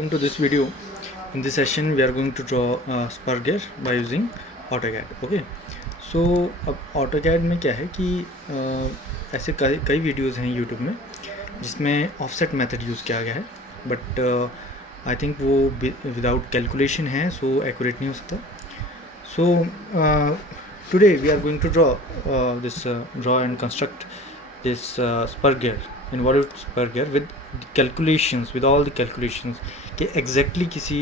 Welcome to this video. In this session we are going to draw spur by using AutoCAD. Okay, so अब AutoCAD में क्या है कि ऐसे कई वीडियोस हैं YouTube में जिसमें ऑफसेट मेथड यूज़ किया गया है, बट आई थिंक वो विदाउट कैलकुलेशन है, सो एक्यूरेट नहीं हो सकता. So today we are going to draw and construct this spur gear, involved spur gear with calculations, with all the calculations कि exactly किसी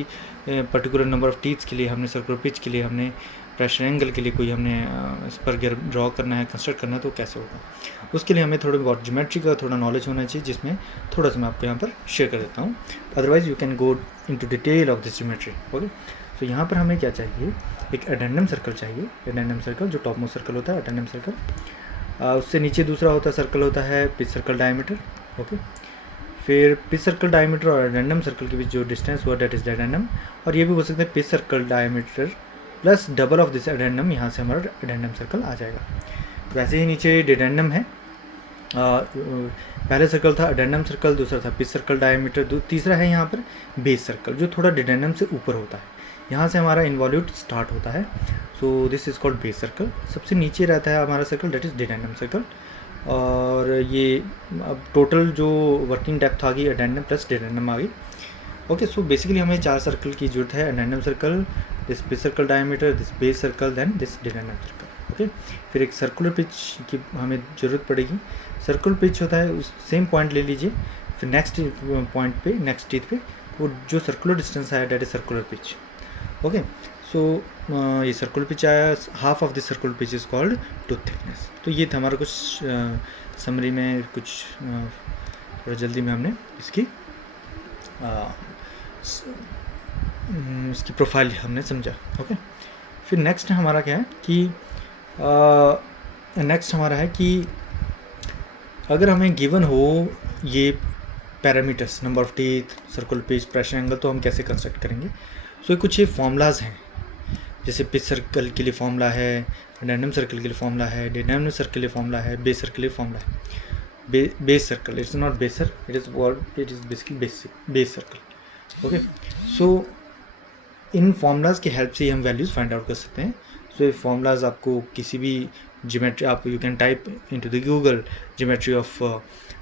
particular number of teeth के लिए हमने circular pitch के लिए हमने pressure angle के लिए कोई हमने spur gear draw करना है, construct करना है, तो कैसे होगा. उसके लिए हमें थोड़ा बहुत ज्योमेट्री का थोड़ा नॉलेज होना चाहिए, जिसमें थोड़ा सा मैं आपको यहाँ पर शेयर कर देता हूँ. Otherwise you can go into detail of this geometry. Okay, तो यहाँ पर हमें क्या चाहिए, एक एडेंडम सर्कल चाहिए. एडेंडम सर्कल जो टॉप मोस्ट सर्कल होता है, एडेंडम सर्कल. उससे नीचे दूसरा होता है सर्कल होता है पिच सर्कल डायमीटर. ओके, फिर पिच सर्कल डायमीटर और एडेंडम सर्कल के बीच जो डिस्टेंस हुआ डेट इज एडेंडम. और ये भी बोल सकते हैं pitch circle diameter plus double of this addendum. यहाँ से हमारा एडेंडम सर्कल आ जाएगा. वैसे ही नीचे डिडेंडम है. पहले सर्कल था एडेंडम सर्कल, दूसरा था पिच सर्कल डायमीटर, तीसरा है यहाँ पर बेस सर्कल जो थोड़ा डिडेंडम से ऊपर होता है. यहाँ से हमारा इन्वॉल्यूट स्टार्ट होता है. So this is called base circle. सबसे नीचे रहता है हमारा सर्कल डेट इज़ डिडेंडम सर्कल. और ये अब टोटल जो वर्किंग डेप्थ आ गई एडेंडम प्लस डिडेंडम आ गई. ओके, सो बेसिकली हमें 4 सर्कल की जरूरत है. Addendum circle, this pitch circle diameter, this base circle, then this dedendum circle. Okay, फिर एक सर्कुलर पिच की हमें ज़रूरत पड़ेगी. सर्कुलर पिच होता है, उस सेम पॉइंट ले लीजिए, फिर नेक्स्ट पॉइंट पे, नेक्स्ट टीथ पे वो जो सर्कुलर डिस्टेंस आया that is circular pitch. Okay, so ये सर्कुलर पिच आया. Half of this circular pitch is called tooth thickness. तो ये था हमारा कुछ समरी में, कुछ थोड़ा जल्दी में हमने इसकी प्रोफाइल हमने समझा. ओके, फिर नेक्स्ट हमारा क्या है कि नेक्स्ट हमारा है कि अगर हमें गिवन हो ये parameters, number of teeth, circular pitch, pressure angle, तो हम कैसे कंस्ट्रक्ट करेंगे. सो कुछ ये फॉर्मूलाज हैं, जैसे पिच सर्कल के लिए फॉर्मूला है, एडेंडम सर्कल के लिए फॉर्मूला है, डिडेंडम सर्कल के लिए फॉर्मूला है, बेस सर्कल के लिए फॉर्मूला है. बेस सर्कल, इट्स नॉट बेसर, it is basically base circle. Okay, so in formulas की हेल्प से ही हम वैल्यूज़ फाइंड आउट कर सकते हैं. सो ये फॉर्मूलाज आपको किसी भी ज्योमेट्री, आप you can type into the Google geometry of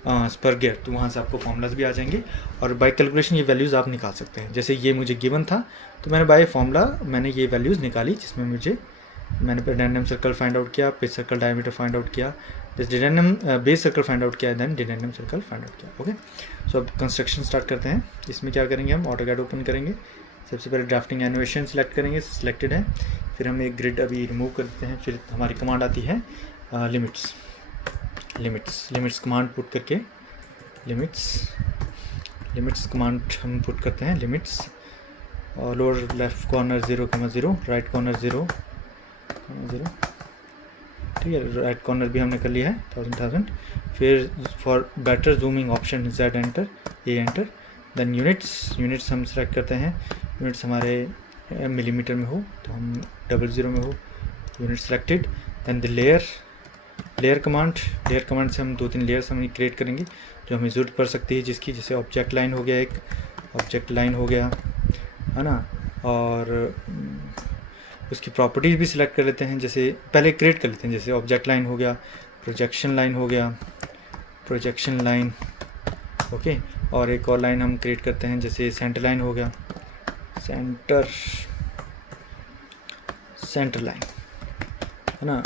spur gear, तो वहाँ से आपको फॉर्मूलाज भी आ जाएंगे और बाय कैलकुलेशन ये वैल्यूज़ आप निकाल सकते हैं. जैसे ये मुझे गिवन था तो मैंने बाय फॉर्मूला मैंने ये वैल्यूज़ निकाली, जिसमें मैंने डिडेंडम सर्कल फाइंड आउट किया, pitch circle diameter find out किया, this dedendum base circle find out किया, then dedendum circle find out किया. ओके, सो अब कंस्ट्रक्शन स्टार्ट करते हैं. इसमें क्या करेंगे, हम ऑटोकैड ओपन करेंगे. सबसे पहले ड्राफ्टिंग एनिमेशन सेलेक्ट करेंगे, सिलेक्टेड है. फिर हम एक ग्रिड अभी रिमूव कर देते हैं. फिर हमारी कमांड आती है लिमिट्स कमांड पुट करके, लिमिट्स कमांड हम पुट करते हैं. लिमिट्स और lower left corner 0,0, right corner 0,0. ठीक है, राइट कॉर्नर भी हमने कर लिया है 1000. फिर for better zooming option Z enter, A enter. Then units हम सेलेक्ट करते हैं. यूनिट्स हमारे मिलीमीटर में हो तो हम 00 में हो. Unit selected. Then the layer command से हम 2-3 लेयर्स हम क्रिएट करेंगे जो हमें ज़रूरत पड़ सकती है, जिसकी जैसे ऑब्जेक्ट लाइन हो गया, एक ऑब्जेक्ट लाइन हो गया है ना. और उसकी प्रॉपर्टीज़ भी सिलेक्ट कर लेते हैं, जैसे पहले क्रिएट कर लेते हैं. जैसे ऑब्जेक्ट लाइन हो गया, प्रोजेक्शन लाइन हो गया, प्रोजेक्शन लाइन. ओके, और एक और लाइन हम क्रिएट करते हैं, जैसे सेंटर लाइन हो गया, सेंटर लाइन है ना.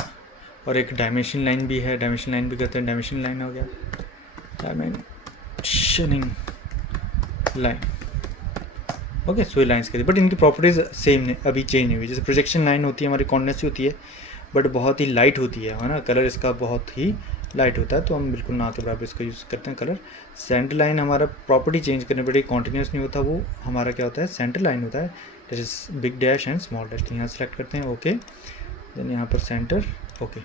और एक डायमेंशन लाइन भी है, डायमेंशन लाइन भी करते हैं. डायमेंशन लाइन हो गया, डायमेंशनिंग लाइन. ओके, सो ये लाइन्स करिए, बट इनकी प्रॉपर्टीज़ सेम नहीं, अभी चेंज नहीं हुई. जैसे प्रोजेक्शन लाइन होती है हमारी कॉन्टिन्यूस होती है, बट बहुत ही लाइट होती है ना. कलर इसका बहुत ही लाइट होता है, तो हम बिल्कुल ना के बराबर इसका यूज़ करते हैं कलर. सेंटर लाइन हमारा प्रॉपर्टी चेंज करनी पड़ेगी, कॉन्टिन्यूस नहीं होता, वो हमारा क्या होता है, सेंटर लाइन होता है. That is big dash and small dash. यहाँ सेलेक्ट करते हैं. ओके, देन यहाँ पर सेंटर. ओके,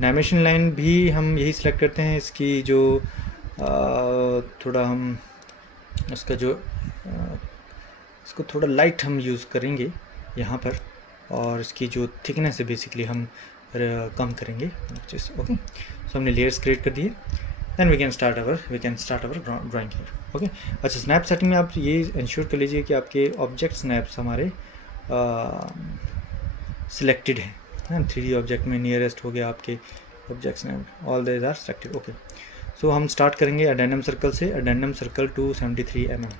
डायमेंशन लाइन भी हम यही सेलेक्ट करते हैं. इसकी जो थोड़ा हम उसका जो इसको थोड़ा लाइट हम यूज़ करेंगे यहाँ पर, और इसकी जो थिकनेस है बेसिकली हम कम करेंगे. ओके, सो हमने लेयर्स क्रिएट कर दिए. Then we can start our drawing here. Okay, अच्छा स्नैप सेटिंग में आप ये इंश्योर कर लीजिए कि आपके ऑब्जेक्ट स्नैप्स हमारे सिलेक्टेड हैं, है ना। 3D ऑब्जेक्ट में नियरेस्ट हो गया आपके object snap, all these are selected. Okay, so हम स्टार्ट करेंगे अडेंडम सर्कल से। अडेंडम सर्कल 273 mm,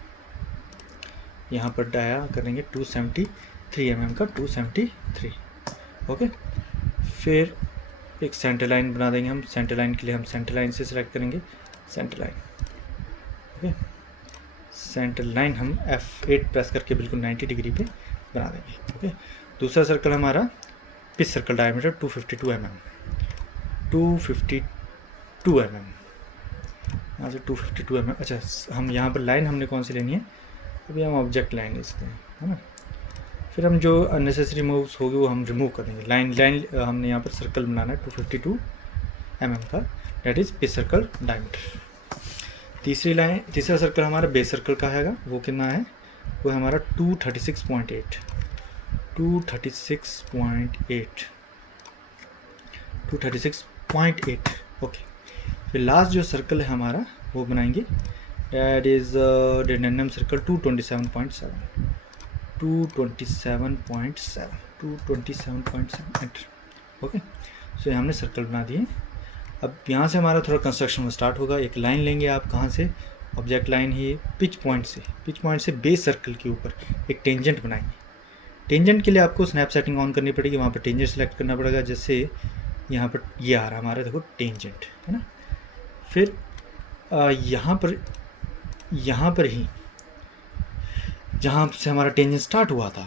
यहाँ पर डाया करेंगे 273 mm का 273। ओके, फिर एक सेंटर लाइन बना देंगे हम। सेंटर लाइन के लिए हम सेंटर लाइन से सिलेक्ट करेंगे centre line. Okay, centre line हम F8 प्रेस करके बिल्कुल 90 डिग्री पे बना देंगे। ओके, दूसरा सर्कल हमारा pitch circle diameter 252 mm, 252 mm, यहाँ से 252 mm। अच्छा, हम यहाँ पर लाइन हमने कौन सी लेनी है, अभी हम ऑब्जेक्ट लाइन ले सकते हैं, है ना। फिर हम जो अननेसेसरी मूव्स होगी वो हम रिमूव कर देंगे। लाइन हमने यहाँ पर सर्कल बनाना है 252 mm का, that is pitch circle diameter. तीसरा सर्कल हमारा बेस सर्कल का हैगा, वो कितना है, वो हमारा 236.8। ओके, फिर लास्ट जो सर्कल है हमारा वो बनाएंगे, that is dedendum circle 227.7 enter. Okay, so हमने सर्कल बना दिए। अब यहाँ से हमारा थोड़ा कंस्ट्रक्शन स्टार्ट होगा। एक लाइन लेंगे आप, कहाँ से, ऑब्जेक्ट लाइन ही पिच पॉइंट से बेस सर्कल के ऊपर एक टेंजेंट बनाएंगे। टेंजेंट के लिए आपको स्नैप सेटिंग ऑन करनी पड़ेगी, वहाँ पर टेंजेंट सेलेक्ट करना पड़ेगा। जैसे यहाँ पर ये आ रहा है हमारा, देखो टेंजेंट, है ना। फिर यहाँ पर ही जहाँ से हमारा टेंजेंट स्टार्ट हुआ था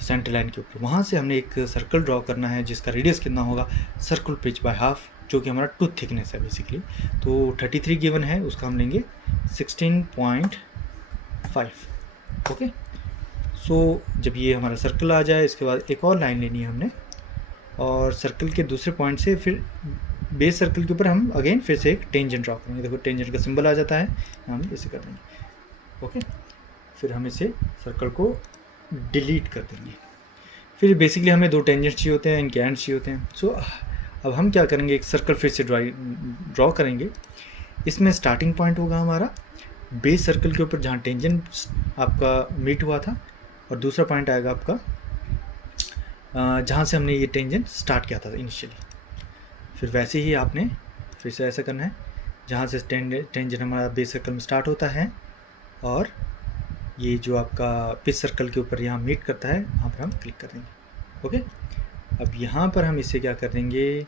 सेंटर लाइन के ऊपर, वहाँ से हमने एक सर्कल ड्रॉ करना है जिसका रेडियस कितना होगा, सर्कल पिच बाय हाफ, जो कि हमारा टूथ थिकनेस है बेसिकली। तो 33 गिवन है, उसका हम लेंगे 16.5। ओके, सो जब ये हमारा सर्कल आ जाए, इसके बाद एक और लाइन लेनी है हमने, और सर्कल के दूसरे पॉइंट से फिर बेस सर्कल के ऊपर हम अगेन फिर से एक टेंजेंट ड्रॉ करेंगे। देखो टेंजेंट का सिंबल आ जाता है, हम इसे कर देंगे। ओके, फिर हम इसे सर्कल को डिलीट कर देंगे। फिर बेसिकली हमें 2 टेंजेंट चाहिए होते हैं, इनके एंड चाहिए होते हैं। सो अब हम क्या करेंगे, एक सर्कल फिर से ड्रॉ करेंगे। इसमें स्टार्टिंग पॉइंट होगा हमारा बेस सर्कल के ऊपर जहाँ टेंजेंट आपका मीट हुआ था, और दूसरा पॉइंट आएगा आपका जहाँ से हमने ये टेंजेंट स्टार्ट किया था इनिशियली। फिर वैसे ही आपने फिर से ऐसा करना है, जहाँ से टेंजेंट हमारा बेस सर्कल में स्टार्ट होता है और ये जो आपका पिच सर्कल के ऊपर यहाँ मीट करता है, वहाँ पर हम क्लिक कर देंगे। ओके, अब यहाँ पर हम इसे क्या कर देंगे,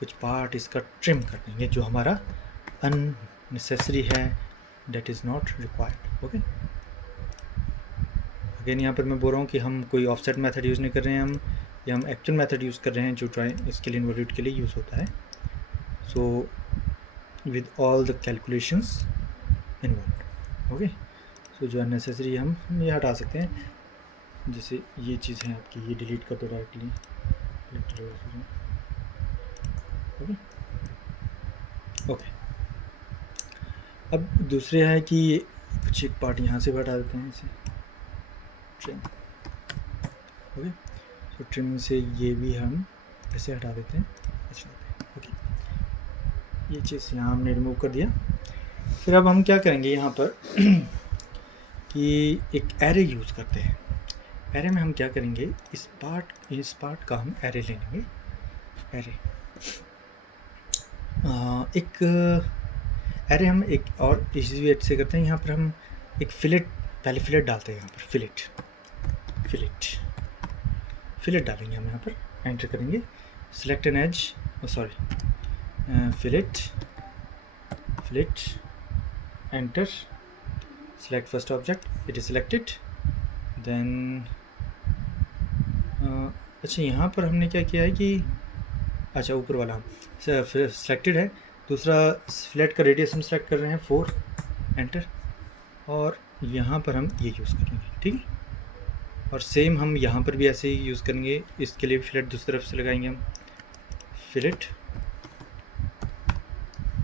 कुछ पार्ट इसका ट्रिम कर देंगे जो हमारा अननेसेसरी है, that is not required. Okay, again यहाँ पर मैं बोल रहा हूँ कि हम कोई ऑफसेट मेथड यूज़ नहीं कर रहे हैं हम, या हम एक्चुअल मेथड यूज़ कर रहे हैं जो ड्राइंग स्केल इनवॉल्यूट के लिए यूज़ होता है। So with all the calculations involve. Okay, so जो अननेसेसरी हम ये हटा सकते हैं, जैसे ये चीज़ है आपकी, ये डिलीट कर दो डायरेक्टली। ओके, अब दूसरे है कि कुछ एक पार्ट यहाँ से हटा देते हैं इसे, ट्रिम। ओके, तो ट्रिम से ये भी हम ऐसे हटा देते हैं, ऐसे। ओके, ये चीज़ यहाँ हमने रिमूव कर दिया। फिर अब हम क्या करेंगे यहाँ पर कि एक एरे यूज़ करते हैं। एरे में हम क्या करेंगे, इस पार्ट का हम एरे ले लेंगे। एरे एक एरे हम एक और इजी वे से करते हैं। यहाँ पर हम एक पहले फिलेट डालते हैं। यहाँ पर फिलेट डालेंगे हम, यहाँ पर एंटर करेंगे, select an edge, fillet, enter, select first object, it is selected, then अच्छा यहाँ पर हमने क्या किया है कि अच्छा ऊपर वाला सिलेक्टेड है, दूसरा फिलेट का रेडियस हम सेलेक्ट कर रहे हैं 4, एंटर, और यहाँ पर हम ये यूज़ करेंगे, ठीक है। और सेम हम यहाँ पर भी ऐसे ही यूज़ करेंगे। इसके लिए फिलेट दूसरी तरफ से लगाएंगे हम, fillet,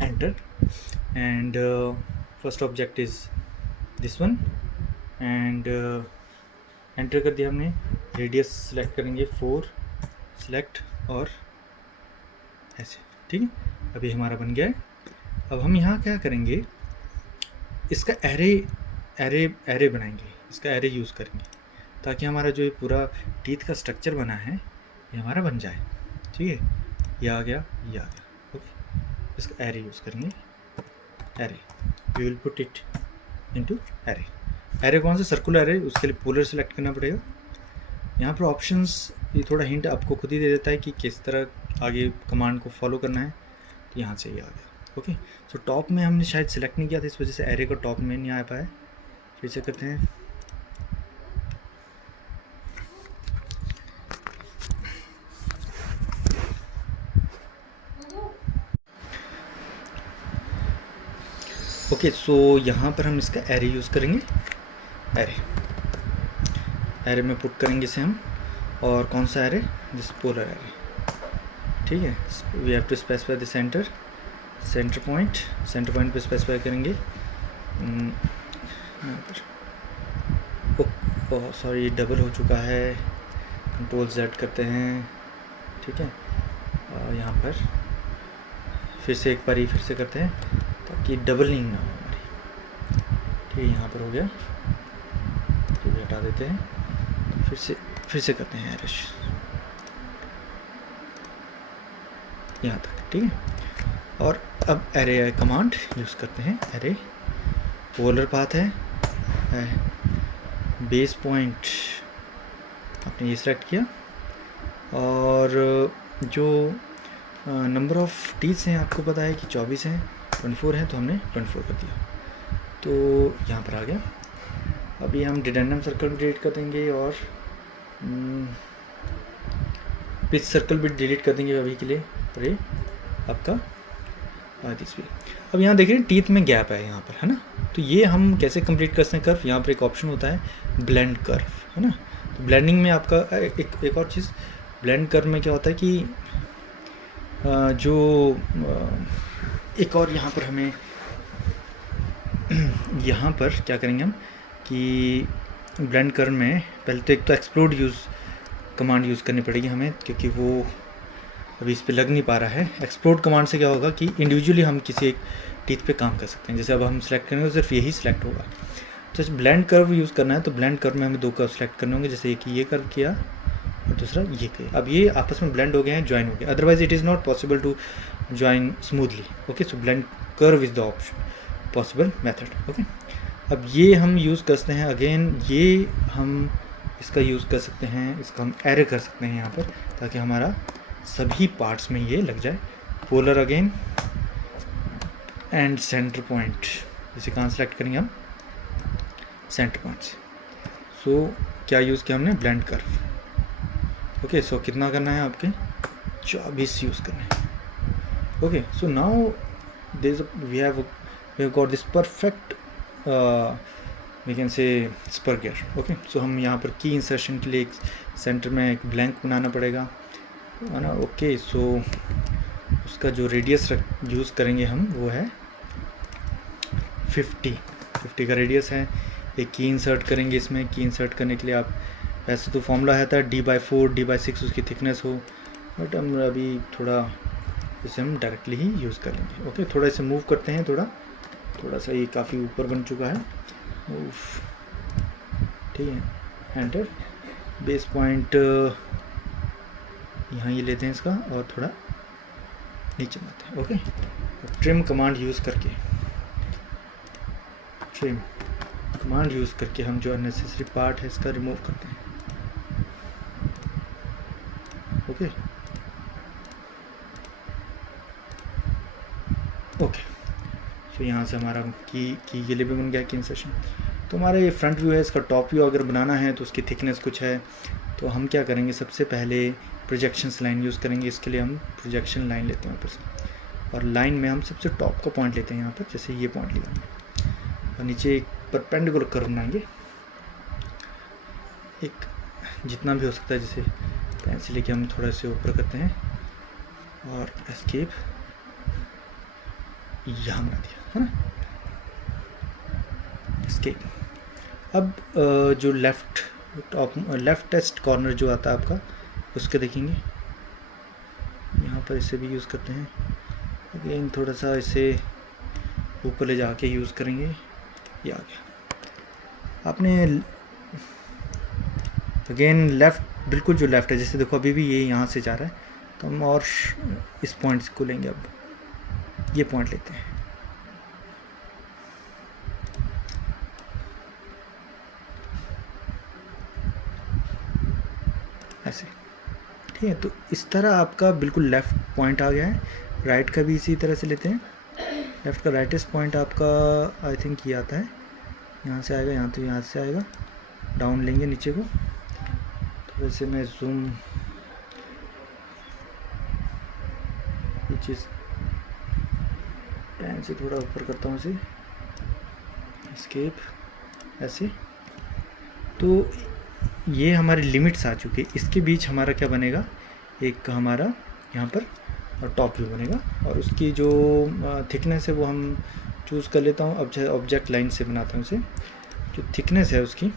enter, and first object is this one, and enter कर दिया हमने। रेडियस सेलेक्ट करेंगे 4, सेलेक्ट, और ऐसे, ठीक है। अभी हमारा बन गया है। अब हम यहाँ क्या करेंगे, इसका एरे एरे एरे बनाएंगे, इसका एरे यूज़ करेंगे ताकि हमारा जो ये पूरा टीथ का स्ट्रक्चर बना है ये हमारा बन जाए। ठीक है, ये आ गया, ये आ गया। ओके, इसका एरे यूज़ करेंगे, array, we will put it into array. Array कौन सा, सर्कुलर एरे, उसके लिए पोलर सेलेक्ट करना पड़ेगा। यहाँ पर ऑप्शंस ये थोड़ा हिंट आपको खुद ही दे देता है कि किस तरह आगे कमांड को फॉलो करना है, तो यहाँ से ये आ गया। ओके, सो टॉप में हमने शायद सिलेक्ट नहीं किया था, इस वजह से एरे को टॉप में नहीं आ पाया। फिर से करते हैं, ओके। सो यहाँ पर हम इसका एरे यूज़ करेंगे, एरे में पुट करेंगे इसे हम। और कौन सा एरे, दिस पोलर एरे। ठीक है, we have to specify the centre point पे स्पेसिफाई करेंगे यहाँ पर। सॉरी, डबल हो चुका है, कंट्रोल Z करते हैं। ठीक है, यहाँ पर फिर से एक बार ही फिर से करते हैं ताकि डबलिंग ना हो हमारी। ठीक है, यहाँ पर हो गया, तो भी हटा देते हैं, फिर से करते हैं एरश यहाँ तक। ठीक है, और अब एरे कमांड यूज़ करते हैं। एरे पोलर पाथ है, बेस पॉइंट आपने ये सेलेक्ट किया, और जो नंबर ऑफ़ टीथ्स हैं आपको पता है कि 24 हैं, 24 हैं, तो हमने 24 कर दिया, तो यहाँ पर आ गया। अभी हम डिडेंडम सर्कल भी डिलीट कर देंगे और पिच सर्कल भी डिलीट कर देंगे अभी के लिए। और ये आपका दिस भी। अब यहाँ देखिए टीथ में गैप है यहाँ पर, है ना, तो ये हम कैसे कंप्लीट कर सकते हैं कर्व। यहाँ पर एक ऑप्शन होता है ब्लेंड कर्व, है ना। तो ब्लेंडिंग में आपका एक और चीज़, ब्लेंड कर्व में क्या होता है कि जो एक और यहाँ पर हमें यहाँ पर क्या करेंगे हम कि ब्लेंड कर्व में पहले तो एक तो एक्सप्लोड कमांड यूज़ करनी पड़ेगी हमें, क्योंकि वो अभी इस पे लग नहीं पा रहा है। एक्सप्लोड कमांड से क्या होगा कि इंडिविजुअली हम किसी एक टीथ पे काम कर सकते हैं। जैसे अब हम सेलेक्ट करेंगे तो सिर्फ यही सिलेक्ट होगा। तो ब्लेंड कर्व यूज़ करना है तो ब्लेंड कर्व में हमें 2 कर्व सेलेक्ट करने होंगे, जैसे एक ये कर्व किया और दूसरा ये किया। अब ये आपस में ब्लेंड हो गए हैं, ज्वाइन हो गए, otherwise it is not possible to join smoothly. Okay, so blend curve is the option possible method. Okay, अब ये हम यूज़ करते हैं अगेन, ये हम इसका यूज़ कर सकते हैं, इसका हम एरे कर सकते हैं यहाँ पर, ताकि हमारा सभी पार्ट्स में ये लग जाए। Polar again and centre point, इसे कहाँ सेलेक्ट करेंगे हम, सेंटर पॉइंट से। सो क्या यूज़ किया हमने, ब्लेंड कर्व। ओके, सो कितना करना है आपके, 24 यूज़ करना है। Okay, so now we have got this perfect we can say spur gear. Okay, so हम यहाँ पर की इंसर्शन के लिए एक सेंटर में एक ब्लैंक बनाना पड़ेगा, है ना। ओके, सो उसका जो रेडियस यूज़ करेंगे हम वो है 50 का रेडियस है। एक की इंसर्ट करेंगे इसमें। की इंसर्ट करने के लिए आप वैसे तो फॉर्मूला है था D/4 D/6 उसकी थिकनेस हो, बट हम अभी थोड़ा इसे हम डायरेक्टली ही यूज़ कर लेंगे। ओके, थोड़ा इसे मूव करते हैं, थोड़ा सा ये काफ़ी ऊपर बन चुका है, ठीक है। एंटर, बेस पॉइंट यहाँ ये लेते हैं इसका और थोड़ा नीचे लाते हैं। ओके, ट्रिम कमांड यूज़ करके हम जो अननेसेसरी पार्ट है इसका रिमूव करते हैं। ओके, सो यहाँ से हमारा की के लिए भी बन गया की इंसर्शन। तो हमारा ये फ्रंट व्यू है, इसका टॉप व्यू अगर बनाना है तो उसकी थिकनेस कुछ है, तो हम क्या करेंगे, सबसे पहले प्रोजेक्शंस लाइन यूज़ करेंगे। इसके लिए हम प्रोजेक्शन लाइन लेते हैं ऊपर से, और लाइन में हम सबसे टॉप का पॉइंट लेते हैं यहाँ पर, जैसे ये पॉइंट लिया हमने, और नीचे एक परपेंडिकुलर कर्व बनाएंगे, एक जितना भी हो सकता है, जैसे पेंसिल लेके हम थोड़ा से ऊपर करते हैं और एस्केप यहाँ बना दिया, है ना, एस्केप। अब जो लेफ्टेस्ट कॉर्नर जो आता है आपका, उसके देखेंगे यहाँ पर, इसे भी यूज़ करते हैं। अगेन थोड़ा सा इसे ऊपर ले जाके यूज़ करेंगे, ये आ गया। आपने अगेन लेफ़्ट, बिल्कुल जो लेफ़्ट है, जैसे देखो अभी भी ये यहाँ से जा रहा है, तो हम और इस पॉइंट को लेंगे, अब ये पॉइंट लेते हैं, ऐसे, ठीक है। तो इस तरह आपका बिल्कुल लेफ़्ट पॉइंट आ गया है। राइट का भी इसी तरह से लेते हैं। लेफ़्ट का राइटेस्ट पॉइंट आपका आई थिंक ये आता है, यहाँ से आएगा, यहाँ तो यहाँ से आएगा, डाउन लेंगे नीचे को। तो वैसे मैं जूम ये चीज़ टाइम से थोड़ा ऊपर करता हूँ, इसे एस्केप, ऐसे। तो ये हमारे लिमिट्स आ चुके, इसके बीच हमारा क्या बनेगा, एक हमारा यहाँ पर टॉप व्यू बनेगा, और उसकी जो थिकनेस है वो हम चूज़ कर लेता हूँ। अब ऑब्जेक्ट लाइन से बनाता हूँ इसे, जो थिकनेस है उसकी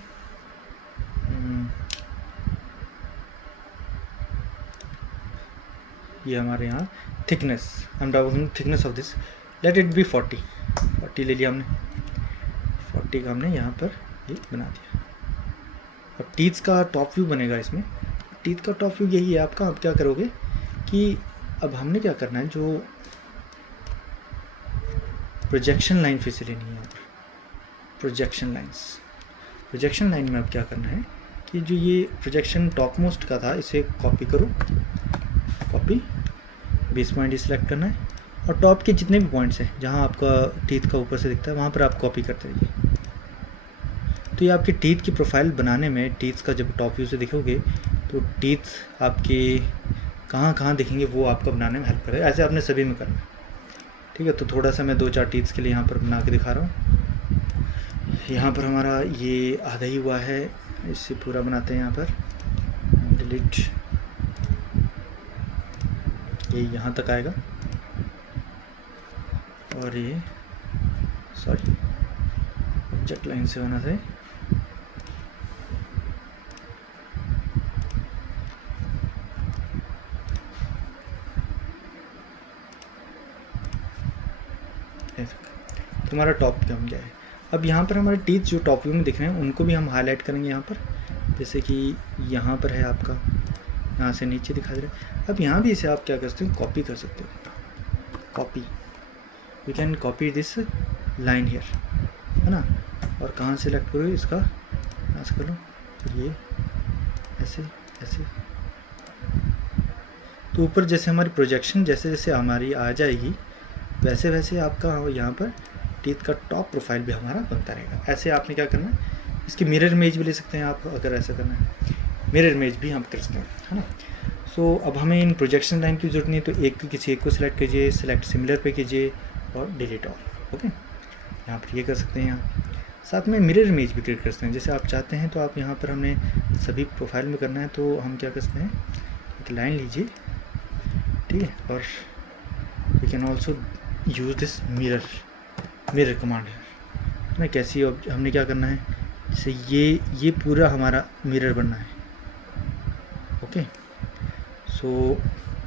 ये हमारे यहाँ थिकनेस, हम down thickness of this, let it be 40 ले लिया हमने, 40 का हमने यहाँ पर ये बना दिया। अब टीथ का टॉप व्यू बनेगा इसमें। टीथ का टॉप व्यू यही है आपका। आप क्या करोगे कि अब हमने क्या करना है, जो प्रोजेक्शन लाइन फिर से लेनी है यहाँ पर, प्रोजेक्शन लाइन में अब क्या करना है कि जो ये प्रोजेक्शन टॉप मोस्ट का था, इसे कॉपी करो, कॉपी, बेस पॉइंट ही सिलेक्ट करना है, और टॉप के जितने भी पॉइंट्स हैं जहाँ आपका टीथ का ऊपर से दिखता है वहाँ पर आप कॉपी करते रहिए। तो ये आपके टीथ की प्रोफाइल बनाने में, टीथ का जब टॉप व्यू से दिखोगे तो टीथ आपके कहाँ कहाँ दिखेंगे वो आपका बनाने में हेल्प करेगा। ऐसे आपने सभी में करना है, ठीक है। तो थोड़ा सा मैं 2-4 टीथ्स के लिए यहाँ पर बना के दिखा रहा हूँ। यहाँ पर हमारा ये आधा ही हुआ है, इससे पूरा बनाते हैं यहाँ पर, डिलीट, ये यहाँ तक आएगा, और ये सॉरी ऑब्जेक्ट लाइन से होना था, तो हमारा टॉप क्या बन गया है। अब यहाँ पर हमारे टीथ जो टॉप व्यू में दिख रहे हैं उनको भी हम हाईलाइट करेंगे यहाँ पर, जैसे कि यहाँ पर है आपका, यहाँ से नीचे दिखा दे रहा है। अब यहाँ भी इसे आप क्या कर सकते हो, कॉपी कर सकते हो, copy, we can copy this line here, है ना। और कहाँ सेलेक्ट करो इसका, यहाँ से कर लो, ये ऐसे ऐसे। तो ऊपर जैसे हमारी प्रोजेक्शन जैसे जैसे हमारी आ जाएगी वैसे वैसे आपका यहाँ पर टीथ का टॉप प्रोफाइल भी हमारा बनता रहेगा। ऐसे आपने क्या करना है, इसकी मिरर इमेज भी ले सकते हैं आप, अगर ऐसा करना है मिरर इमेज भी हम कर सकते हैं, है ना। सो अब हमें इन प्रोजेक्शन लाइन की ज़रूरत नहीं है, तो एक किसी एक को सिलेक्ट कीजिए, सिलेक्ट सिमिलर पे कीजिए और डिलीट ऑल, ओके। यहाँ पर ये कर सकते हैं आप। साथ में मिरर इमेज भी क्रिएट कर सकते हैं, जैसे आप चाहते हैं। तो आप यहाँ पर हमने सभी प्रोफाइल में करना है, तो हम क्या कर सकते हैं, एक लाइन लीजिए, ठीक है, और we can also use this mirror command है ना। कैसी हमने क्या करना है, जैसे ये पूरा हमारा मिरर बनना है, okay. So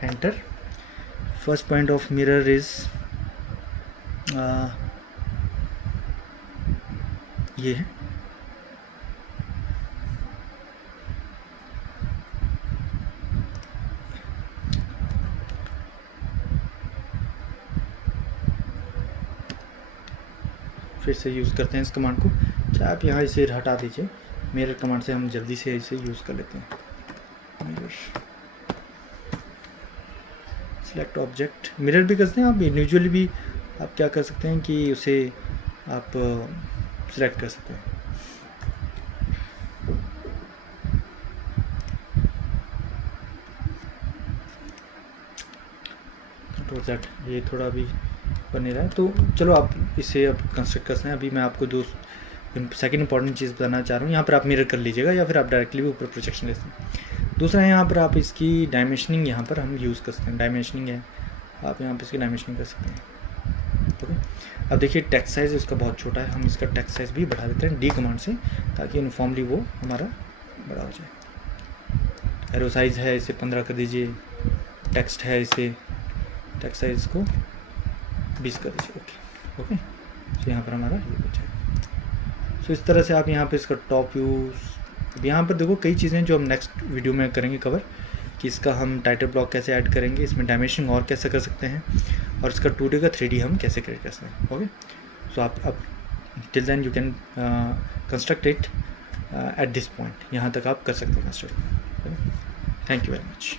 enter, first point of mirror is ये है, फिर से यूज़ करते हैं इस कमांड को। चाहे आप यहाँ इसे हटा दीजिए, मिरर कमांड से हम जल्दी से इसे यूज़ कर लेते हैं। मिरर, सिलेक्ट ऑब्जेक्ट, मिरर भी कर सकते हैं आप, इंडिविजुअली भी आप क्या कर सकते हैं कि उसे आप सिलेक्ट कर सकते हैं। कंट्रोल Z, ये थोड़ा भी बने रहा है, तो चलो आप इसे अब कंस्ट्रक्ट कर सकते हैं। अभी मैं आपको सेकंड इंपॉर्टेंट चीज़ बताना चाह रहा हूँ। यहाँ पर आप मिरर कर लीजिएगा या फिर आप डायरेक्टली भी ऊपर प्रोजेक्शन ले सकते हैं। दूसरा है यहाँ पर आप इसकी डायमेंशनिंग यहाँ पर हम यूज़ कर सकते हैं। डायमेंशनिंग है, आप यहाँ पर इसकी डायमेंशनिंग कर सकते हैं, ओके। अब देखिए टेक्स्ट साइज़ इसका बहुत छोटा है, हम इसका टेक्स्ट साइज़ भी बढ़ा देते हैं डी कमांड से, ताकि यूनिफॉर्मली वो हमारा बड़ा हो जाए। एरो साइज़ है इसे 15 कर दीजिए, टेक्स्ट है इसे टेक्स्ट साइज़ को 20 कर दीजिए, ओके ओके। सो यहाँ पर हमारा ये बचा है। सो इस तरह से आप यहाँ पे इसका टॉप व्यू, अब यहाँ पर देखो कई चीज़ें जो हम नेक्स्ट वीडियो में करेंगे कवर, कि इसका हम टाइटल ब्लॉक कैसे ऐड करेंगे, इसमें डायमेंशनिंग और कैसे कर सकते हैं, और इसका 2D का 3D हम कैसे क्रिएट कर सकते हैं। ओके, सो आप अब till then you can construct it at this point, यहाँ तक आप कर सकते हैं construct. Thank you very much.